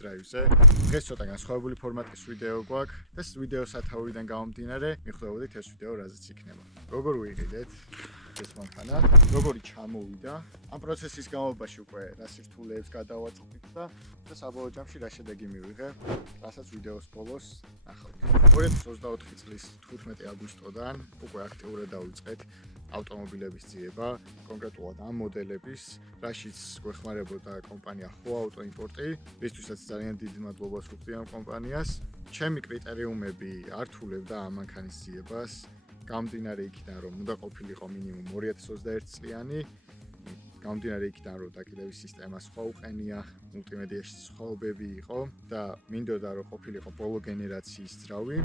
drive-ზე. დღეს ცოტა განსხვავებული ფორმატის ვიდეო გვაქვს და ეს ვიდეო სათავიდან გამომდინარე, მიხვდებოდით ეს ვიდეო რაზეც იქნება. როგორ ვიყიდეთ ეს მანქანა, როგორი ჩამოვიდა, ამ პროცესის განმავლობაში უკვე რა სირთულეებს გადავაწყდით და საბოლოო ჯამში რა შედეგი მივიღე, რასაც ვიდეოს ბოლოს ნახავთ. 2024 წლის 15 აგვისტოდან უკვე აქტიურად დავიწყეთ ავტომობილების ძიება, კონკრეტულად ამ მოდელების, რაშიც გვეხმარებოდა კომპანია HO Auto Import-ი, რისთვისაც ძალიან დიდი მადლობას ვუხდი ამ კომპანიას. ჩემი კრიტერიუმები ართულებდა ამ მანქანის ძიებას, გამდინარე იქიდან რომ უნდა ყოფილიყო მინიმუმ 2021 წლიანი, გამდინარე იქიდან რომ დაკიდების სისტემა სხვა უყენია, მულტიმედიაში სხვაობები იყო და მინდოდა რომ ყოფილიყო ბოლო გენერაციის ძრავი,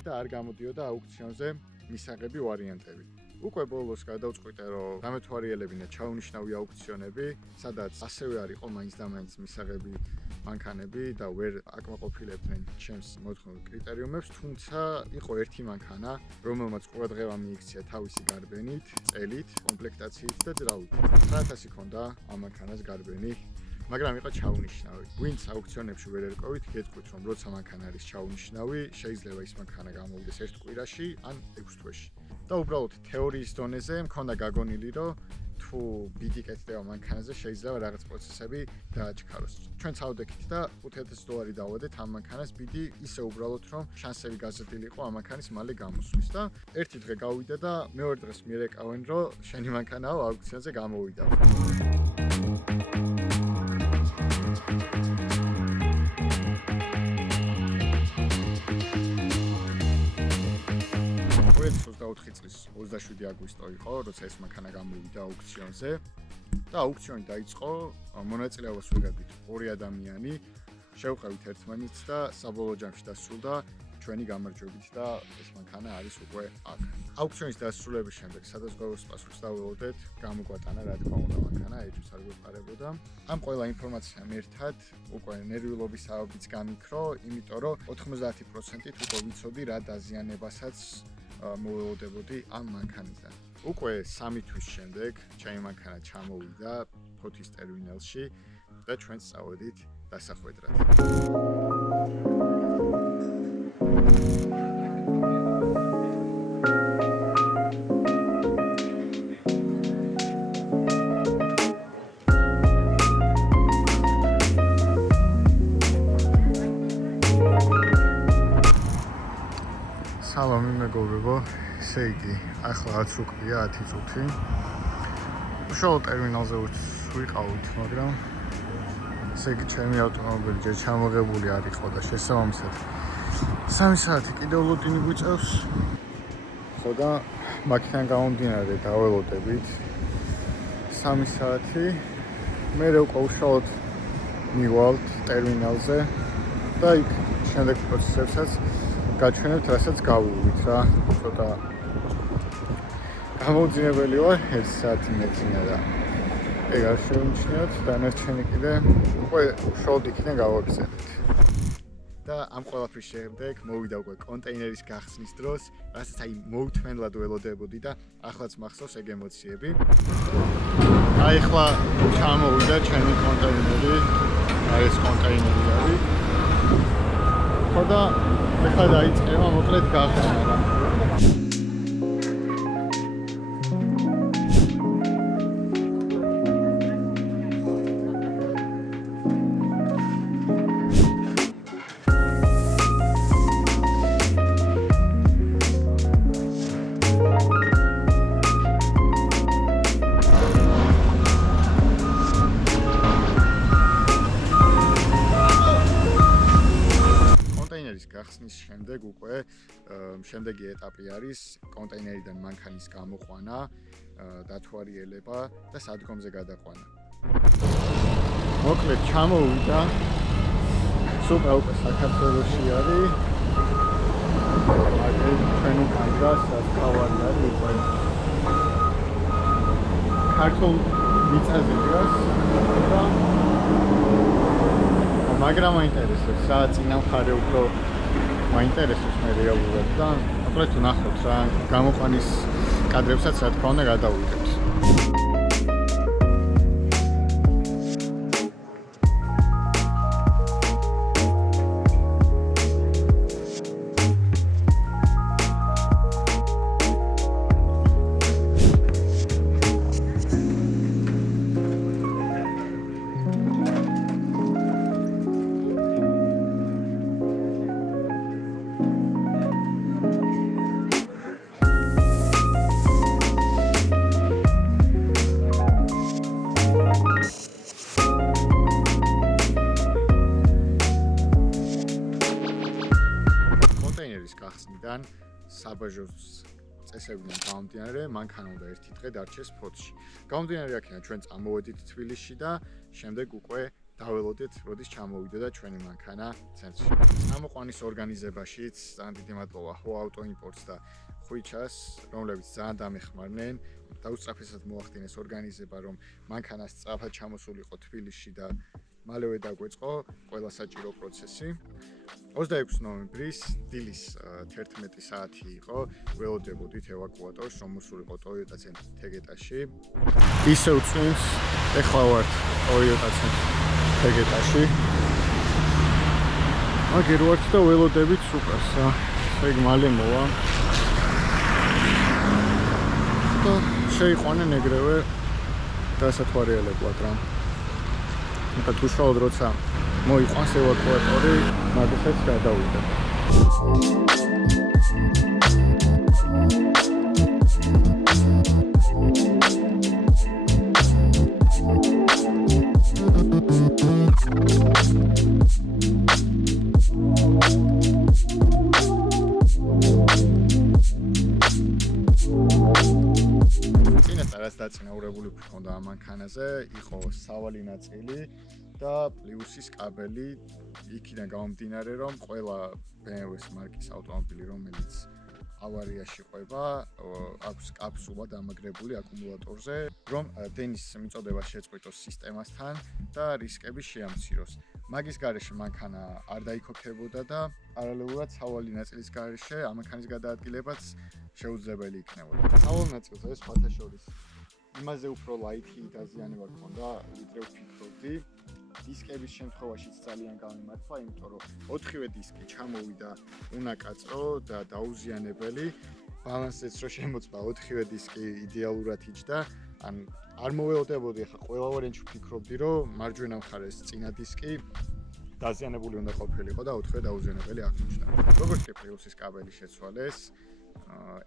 და არ გამოდიოდა აუქციონზე მისაღები ვარიანტები. უკვე ბოლოს გადავწყვიტე რომ დამეთვალიერებინა ჩაუნიშნავი აუქციონები, სადაც ასევე არ იყო მაინც და მაინც მისაღები მანქანები და ვერ აკმაყოფილებდნენ ჩემს მოთხოვნილ კრიტერიუმებს, თუმცა იყო ერთი მანქანა, რომელმაც ყურადღება მიიქცია თავისი გარბენით, წელით, კომპლექტაციით და ძრავით. 9000 ჰქონდა ამ მანქანას გარბენი, მაგრამ იყო ჩაუნიშნავი. ვინც აუქციონებში ვერ ერკვევით, გეტყვით რომ როცა მანქანა არის ჩაუნიშნავი, შეიძლება ის მანქანა გამოვიდეს ერთ კვირაში ან 6 თვეში. და უბრალოდ თეორიის დონეზე მქონდა გაგონილი, რომ თუ ბიდი კეთდება მანქანაზე, შეიძლება რაღაც პროცესები დააჩქაროს. ჩვენ წავდექით და $5000 დავადეთ ამ მანქანას ბიდი, ისე უბრალოდ რომ შანსები გაზრდილიყო ამ მანქანის მალე გამოსვლის და ერთი დღე გავიდა და მეორე დღეს მიერეკავენ, რომ შენი მანქანაო აუქციონზე გამოვიდა. წლის 27 აგვისტო იყო, როცა ეს მანქანა გამოვიდა აუქციონზე და აუქციონი დაიწყო, მონაწილეობას ვიღებდით 2 ადამიანი, შევყევით ერთმანეთს და საბოლოო ჯამში დასრულდა ჩვენი გამარჯვებით და ეს მანქანა არის უკვე აქ. აუქციონის დასრულების შემდეგ სადაზღვევოს პასუხს დაველოდეთ, გამოგვატანა რა თქმა უნდა მანქანა, ეჭვს არ გვეყარებოდა. ამ ყველა ინფორმაციამ ერთად უკვე ნერვიულობის ავადიც გამიქრო, იმიტომ რომ 90%-ით უკვე ვიცოდი რა დაზიანებასაც მოვეოდებოდი ამ მანქანიდან. უკვე 3 თვის შემდეგ ჩემი მანქანა ჩამოვიდა ფოთის ტერმინალში და ჩვენც წავედით დასახვედრად. სალამი მეგობრებო, ესე იგი, ახლა 10 უკვე 10 წუთი. უშუალოდ ტერმინალზე ვიყავით, მაგრამ ესე იგი, ჩემი ავტომობილი ჯერ ჩამოღებული არ იყო და შესაბამისად 3 საათი კიდევ ლოდინი გვიწევს. ხო და მაქინიდან გამომდინარე დაველოდებით 3 საათი. მე უკვე უშუალოდ მივალთ ტერმინალზე და იქ შემდეგ პროცესებსაც გაჩვენებთ, რასაც გავუვით რა. ცოტა გამოუძინებელი ვარ 1 საათი მეწინა და ეგ არ შევიმჩნიოთ და ნერჩენი კიდე უკვე უშუალოდ იქიდან გავაგზავნეთ. და ამ ყველაფრის შემდეგ მოვიდა უკვე კონტეინერის გახსნის დროს, რასაც აი მოუთმენლად ველოდებოდი და ახლაც მახსოვს ეგ ემოციები. აი ახლა ჩამოვიდა ჩემი კონტეინერი, აი ეს კონტეინერი არის. ხო და ეხლა დაიწყება მოკლედ გახსნა. გახსნის შემდეგ უკვე შემდეგი ეტაპი არის კონტეინერიდან მანქანის გამოყვანა, დათვალიერება და სადგომზე გადაყვანა. მოკლედ ჩამოვიდა, სუპა უკვე საქართველოში არის. მაგალითად ჩვენ უკან დგას საწავარი არის უკვე. ქართულ მიწაზე დგას და მაგრამ მაინტერესებს რა წინა მხარე უფრო მაინტერესებს მე რეალურად და მოკლედ ნახოთ რა გამოყვანის კადრებსაც რა თქმა უნდა გადავიღებთ. საბაჟოს წესებიდან გამომდინარე, მანქანა უნდა ერთი დღე დარჩეს ფოთში. გამომდინარე აქედან ჩვენ წამოვედით თბილისში და შემდეგ უკვე დაველოდეთ, როდის ჩამოვიდოდა ჩვენი მანქანა ცენტრში. წამოყვანის ორგანიზებაშიც ძალიან დიდი მადლობა HO Auto Imports და ხვიჩას, რომლებიც ძალიან დამეხმარნენ. დაუსწრაფესად მოახდინეს ორგანიზება, რომ მანქანა სწრაფად ჩამოსულიყო თბილისში და მალევე დაგვეწყო ყველა საჭირო პროცესი. 26 ნოემბრის დილის 11 საათი იყო, ველოდებოდით ევაკუატორს, რომ მოსულიყო Toyota ცენტრი თეგეტაში. ისევ წვიმს, ეხლა ვართ Toyota ცენტრი თეგეტაში. აგერვართ და ველოდებით სუკას, ეგ მალე მოვა. და შეიყვანენ ეგრევე დასათვალიერებლად რა. და უშუალოდ როცა მოიყვანს ევაკუატორი, მაგასაც გადავიდა. წინასწარაც დაწინაურებული ჰქონდა ამ მანქანაზე, იყო სავალი ნაწილი და პლუსის კაბელი იქიდან გამომდინარე, რომ ყველა BMW-ის მარკის ავტომობილი, რომელიც ავარიაში ყვება, აქვს კაფსულა დამაგრებული აკუმულატორზე, რომ დენის მიწოდება შეწყვიტოს სისტემასთან და რისკები შეამციროს. მაგის გარეშე მანქანა არ დაიქოქებოდა და პარალელურად სავალი ნაწილის გარეშე ამ მანქანის გადაადგილებაც შეუძლებელი იქნებოდა. სავალი ნაწილზე სხვათა შორის იმაზე უფრო ლაითი დაზიანება ჰქონდა, ვიდრე ვფიქრობდი. დისკების შემთხვევაშიც ძალიან გამიმართლა, იმიტომ რომ 4-ვე დისკი ჩამოვიდა უნაკაწრო და დაუზიანებელი. ბალანსიც რო შემოწმა 4-ვე დისკი იდეალურად იჯდა. ან არ მოველოდებოდი ახლა ყველა ვარიანტში ვფიქრობდი, რომ მარჯვენა მხარეს წინა დისკი დაზიანებული უნდა ყოფილიყო და 4-ვე დაუზიანებელი აღმოჩნდა. როგორც კი პლუსის კაბელი შეცვალეს,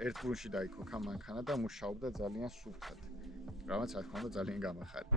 ერთ გუნდში დაიქოქა მანქანა და მუშაობდა ძალიან სუფთად. რამაც რა თქმა უნდა ძალიან გამახარდა.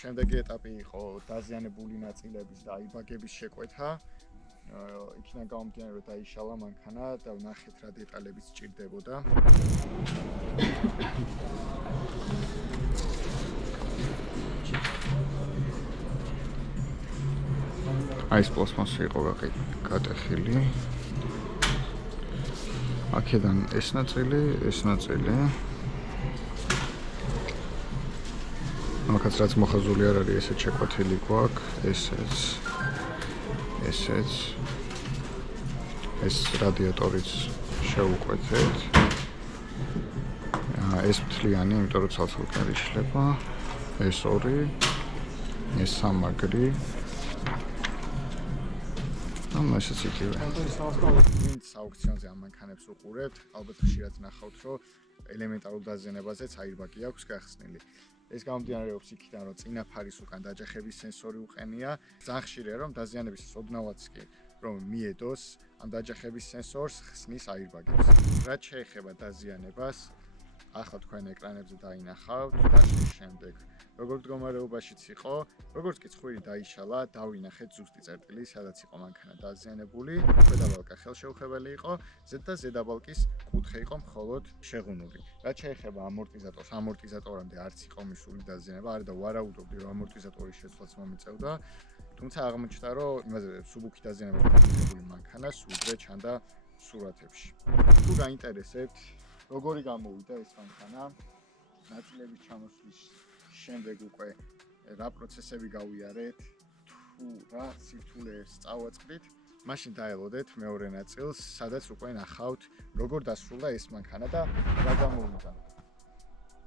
შემდეგი ეტაპი იყო დაზიანებული ნაწილების და აიბაგების შეკვეთა. იქიდან გამომდინარე, რომ დაიშალა მანქანა და ვნახეთ რა დეტალებიც სჭირდებოდა. აი ეს პლასმასი იყო გატეხილი. აქედან ეს ნაწილი მაგაც რაც მოხაზული არ არის, ესეც შეკვეთილი გვაქვს, ესეც ეს რადიატორიც შევუკვეთეთ. ეს მთლიანი, იმიტომ რომ ცალ-ცალკე იშლება. ეს ორი, ეს სამაგრი. ესეც იგივე. ვინც აუქციონზე ამ მანქანებს უყურებთ, ალბათ ხშირად ნახავთ, რომ ელემენტარულ დაზიანებაზეც აირბაგი აქვს გახსნილი. ეს გამომდინარეობს იქიდან, რომ წინა ფარის უკან დაჯახების სენსორი უყენია. ძალიან ხშირია, რომ დაზიანების ოდნავაც კი რომ მიედოს ამ დაჯახების სენსორს ხსნის აირბაგებს. რაც შეეხება დაზიანებას, ახლა თქვენ ეკრანებზე დაინახავთ, დაშლის შემდეგ როგორ მდგომარეობაშიც იყო, როგორც კი ცხვირი დაიშალა, დავინახეთ ზუსტი წერტილი, სადაც იყო მანქანა დაზიანებული, ქვედაბალკა ხელშეუხებელი იყო, და ზედაბალკის კუთხე იყო მხოლოდ შეღუნული. რაც შეეხება ამორტიზატორს, ამორტიზატორამდე არც იყო მისული დაზიანება, არა და ვარაუდობდი, რომ ამორტიზატორის შეცვლაც მომიწევდა. თუმცა აღმოჩნდა, რომ იმაზე მსუბუქი დაზიანება მოხდებული მანქანას უდრე ჩანდა სურათებში. თუ გაინტერესებთ, როგორი გამოვიდა ეს მანქანა, ნაწილების ჩამოსვლის შემდეგ უკვე რა პროცესები გავიარეთ, თუ რა სირთულეებს წავაწყდით, მაშინ დაელოდეთ მეორე ნაწილს, სადაც უკვე ნახავთ, როგორ დასრულდა ეს მანქანა და რა გამოვიდა.